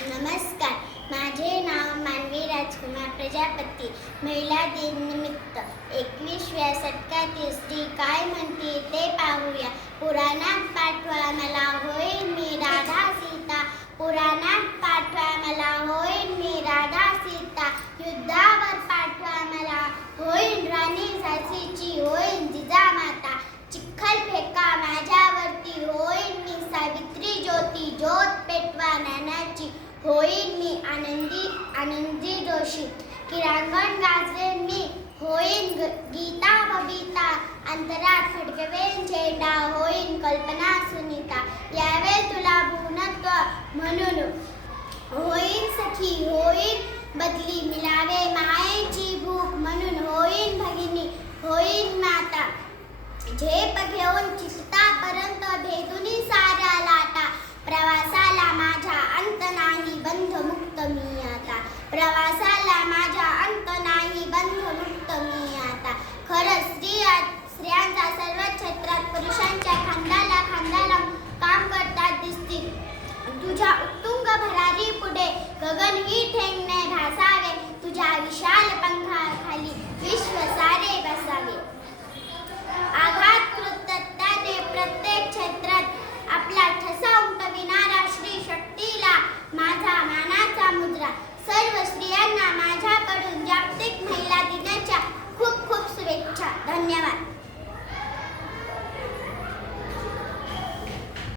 नमस्कार. माझे नाव मानवी राजकुमार प्रजापती. महिला दिन निमित्त 21व्या शतकातील स्त्री काय म्हणते ते पाहूया. पुराणात पाठवा मला होईल मी राधा सीता. पुराणात पाठवा मला होईल मी राधा सीता. युद्धावर पाठवा मला होईल राणी झाशीची, होईल जिजामाता. चिखल फेका माझ्यावरती होईल मी सावित्री ज्योती. ज्योत पेटवा ज्ञानाची होईल मी आनंदी जोशी. क्रीडांगण गाजवेन मी होईन गीता बबिता. अंतरात फडकवेन झेंडा होईन कल्पना सुनीता. यावे तुला पूर्णत्व म्हणून होईन सखी, होईन बदली मिळावे मायेची भूक म्हणून होईन भगिनी, होईन माता. झेप घेऊन चित्तापर्यंत भेदुनी साऱ्या लाटा. प्रवासाला माझा अंत नाही बंधमुक्त मी आता. प्रवासाला माझा अंत नाही बंधमुक्त मी आता. खरंच स्त्रियांचा सर्व